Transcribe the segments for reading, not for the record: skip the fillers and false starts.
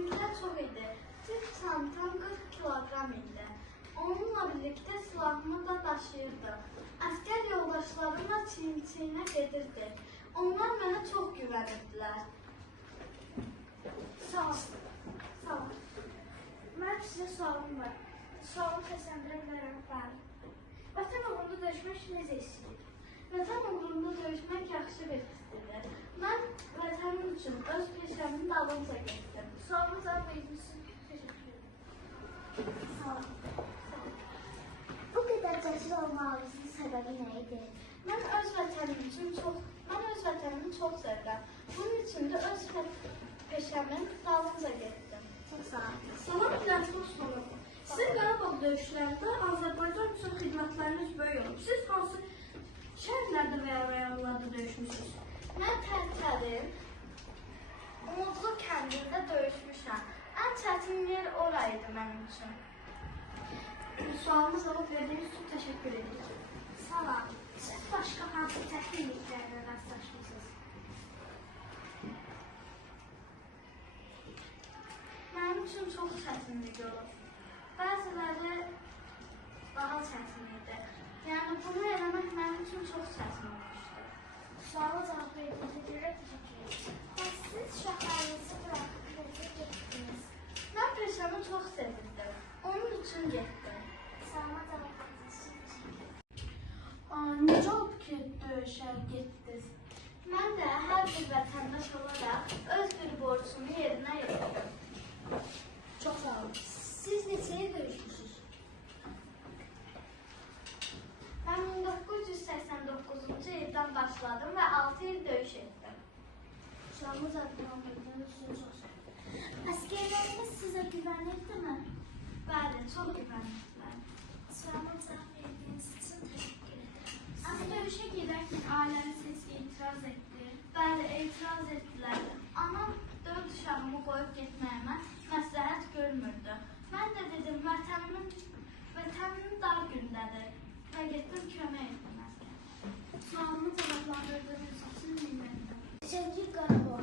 Çətinliklər çox idi. Tüp çantam 40 kiloqram idi. Onunla birlikdə silahımı da daşıyırdım. Əskər yoldaşlarımla çiyin-çiyinə gedirdi. Onlar mənə çox güvənirdilər. Sağ ol. Sağ ol. Mənim sizə sualım var. Sualımı səsləndirə bilərəm, bəli. Vətən uğrunda döyüşmək necə istəyir? Vətən uğrunda döyüşmək yaxşı bir hissdir. Mən vətənim üçün öz peşəmin dalınca getdim. Sualımı cavab verdiyiniz üçün təşəkkür ederim. Sağ olun. Bu qədər cəsur olmağınızın səbəbi nə idi? Mən öz vətənimi çox sevirəm. Bunun üçün də öz peşəmin dalınca getdim. Çox sağ olun. Salam Güləşmə Osmanov. Sizin Qarabağ döyüşlərində Azərbaycan üçün xidmətləriniz böyük olub. Siz hansı şəhərlərdə və ya rayonlarda döyüşmüsünüz? Mən Tərtərin Umudlu kəndində döyüşmüşəm. Ən çətin yer oraydı mənim üçün. Sualımı cavab verdiyiniz üçün təşəkkür edirəm. Sağ olun. Siz başqa hansı çətinliklərlə rastlaşmısınız? Mənim üçün çox çətinlik olur. Bəziləri daha çətin idi. Yəni bunu eləmək mənim üçün çox çətin olmuşdu. Suala cavab verdiyinizə görə təşəkkür ederim. Siz uşaqlarınızı buraxıb necə getdiniz? Mən peşəmi çox sevirdim. Onun üçün getdim. Sualıma cavab verdiyiniz üçün təşəkkür ederim. Necə olub ki, döyüşə getdiniz? Mən də hər bir vətəndaş olaraq öz bir borcumu yerinə yetirdim. Çox sağ olun. Siz neçəyə döyüşmüsünüz? Mən 1989-cu ildən başladım və 6 il döyüş etdim. Sualıma cavab verdiyiniz üçün çox sağ olun. Əsgərləriniz sizə güvənirdimi? Bəli, çox güvənirdilər. Sualıma cavab verdiyiniz üçün təşəkkür ederim. Amma döyüşə gedərkən ailəniz sizə etiraz etdi. Bəli, etiraz etdilər. Anam 4 uşağımı qoyub getməyimə məsləhət görmürdü. Mən də dedim, vətənim dar gündədir və getdim kömək etdim əskər. Sualımı cavablandırdığınız üçün minnətdaram. Neçənci Qarabağ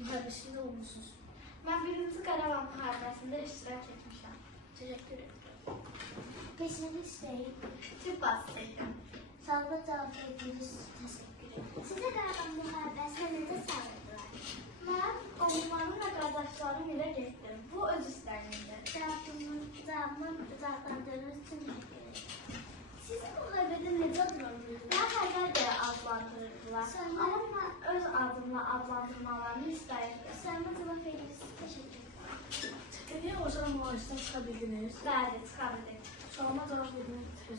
mühərrisində olmuşsunuz? Mən 1-ci Qarabağ müharibəsində iştirak etmişəm. Təşəkkür ederim. Peşəniz istəyi. Tibb bastıydım. Sualıma cavab verdiyiniz üçün təşəkkür ederim. Sizə Qarabağ müharibəsində necə çağırdılar? Mən onların və qardaşlarım ilə getdim. Bu öz istəyimdir. Cavabımı cavablandırdığınız üçün təşəkkür ederim. Siz bu müharibədə necə adlandırırsınız? Mən Həzər deyə adlandırırdılar. Amma mən öz adımla adlandırmalarını istəyirdim. Sualıma cavab verdiyiniz üçün təşəkkür ederim. Çətinliyə uğraşan müharibədən çıxa bildiniz. Bəli, çıxa bildim. Sualıma cavab verdiyiniz üçün